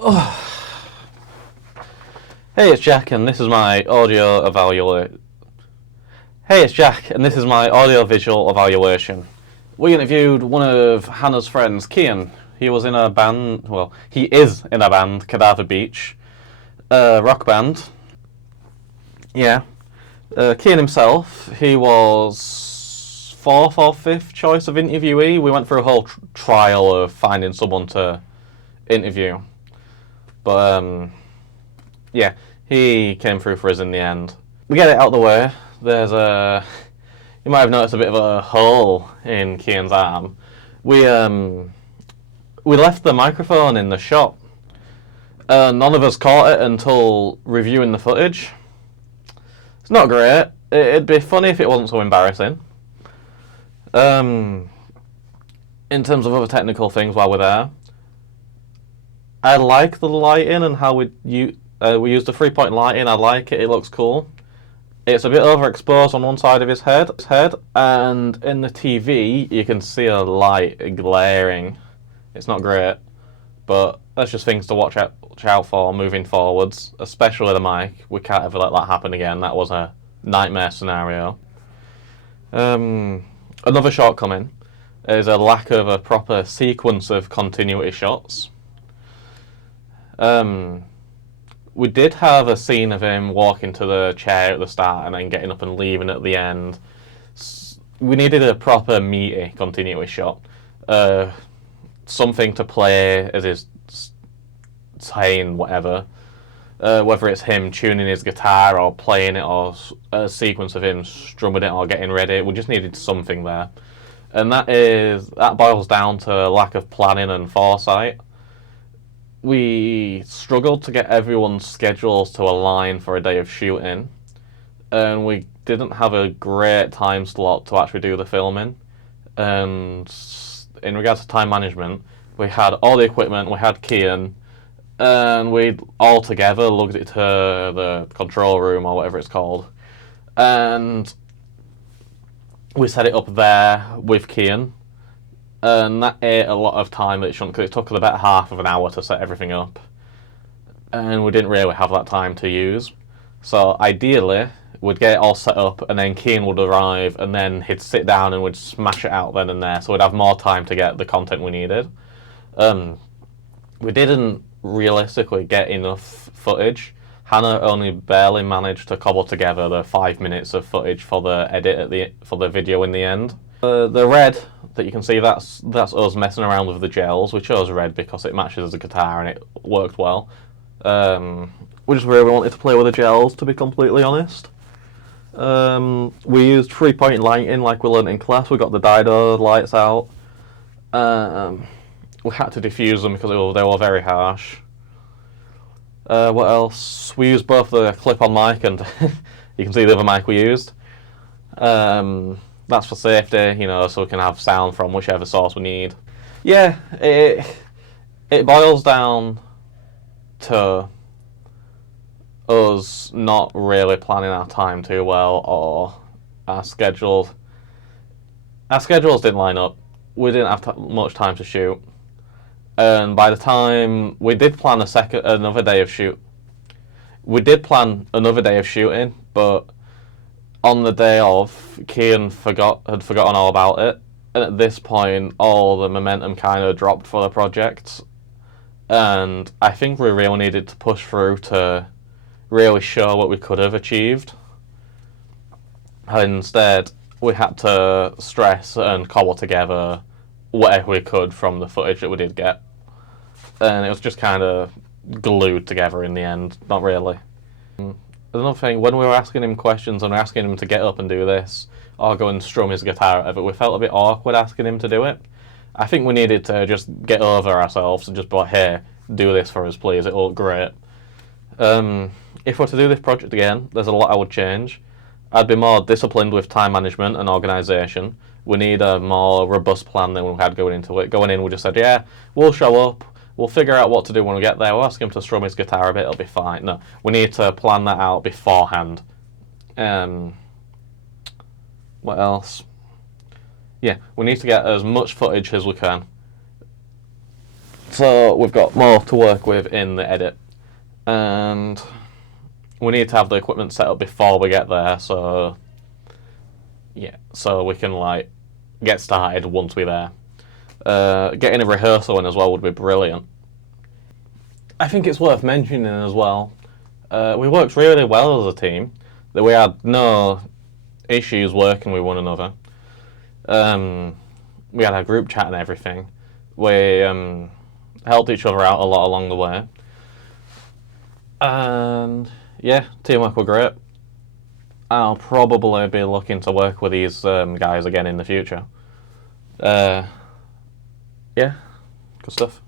Hey, it's Jack, and this is my audio evaluation. Hey, it's Jack, and this is my audio-visual evaluation. We interviewed one of Hannah's friends, Kian. He was in a band. Well, he is in a band, Cadaver Beach, a rock band. Yeah, Kian himself. He was fourth or fifth choice of interviewee. We went through a whole trial of finding someone to interview, but yeah, he came through for us in the end. We get it out of the way. There's a. You might have noticed a bit of a hole in Kian's arm. We left the microphone in the shop. None of us caught it until reviewing the footage. It's not great. It'd be funny if it wasn't so embarrassing. In terms of other technical things while we're there, I like the lighting and how we used the 3-point lighting. I like it. It looks cool. It's a bit overexposed on one side of his head, and in the TV you can see a light glaring. It's not great, but that's just things to watch out for moving forwards, especially the mic. We can't ever let that happen again. That was a nightmare scenario. Another shortcoming is a lack of a proper sequence of continuity shots. We did have a scene of him walking to the chair at the start and then getting up and leaving at the end. We needed a proper meaty continuity shot. Something to play as he's saying whatever. Whether it's him tuning his guitar or playing it, or a sequence of him strumming it or getting ready. We just needed something there. And that boils down to lack of planning and foresight. We struggled to get everyone's schedules to align for a day of shooting, and we didn't have a great time slot to actually do the filming. And in regards to time management, we had all the equipment, we had Kian, and we all together lugged it to the control room or whatever it's called, and we set it up there with Kian. And that ate a lot of time that it shouldn't, because it took about half of an hour to set everything up. And we didn't really have that time to use. So ideally, we'd get it all set up, and then Kian would arrive, and then he'd sit down and we'd smash it out then and there, so we'd have more time to get the content we needed. We didn't realistically get enough footage. Hannah only barely managed to cobble together the 5 minutes of footage for the edit for the video in the end. The red that you can see, that's us messing around with the gels. We chose red because it matches the guitar and it worked well. We just really wanted to play with the gels, to be completely honest. We used 3-point lighting like we learned in class. We got the diode lights out. We had to diffuse them because they were very harsh. What else? We used both the clip-on mic and you can see the other mic we used. That's for safety, so we can have sound from whichever source we need. Yeah, it boils down to us not really planning our time too well, or our schedules. Our schedules didn't line up. We didn't have much time to shoot, and by the time we did plan another day of shooting, but on the day of, Kian had forgotten all about it, and at this point, all the momentum kind of dropped for the project, and I think we really needed to push through to really show what we could have achieved. And instead, we had to stress and cobble together whatever we could from the footage that we did get, and it was just kind of glued together in the end, not really. Another thing, when we were asking him questions and asking him to get up and do this, or go and strum his guitar, whatever, we felt a bit awkward asking him to do it. I think we needed to just get over ourselves and just be like, hey, do this for us, please, it'll look great. If we're to do this project again, there's a lot I would change. I'd be more disciplined with time management and organisation. We need a more robust plan than we had going into it. Going in, we just said, yeah, we'll show up, we'll figure out what to do when we get there. We'll ask him to strum his guitar a bit. It'll be fine. No, we need to plan that out beforehand. What else? Yeah, we need to get as much footage as we can. So we've got more to work with in the edit, and we need to have the equipment set up before we get there. So yeah, so we can like get started once we're there. Getting a rehearsal in as well would be brilliant. I think it's worth mentioning as well. We worked really well as a team. That we had no issues working with one another. We had a group chat and everything. We helped each other out a lot along the way. And yeah, teamwork were great. I'll probably be looking to work with these guys again in the future. Yeah, good stuff.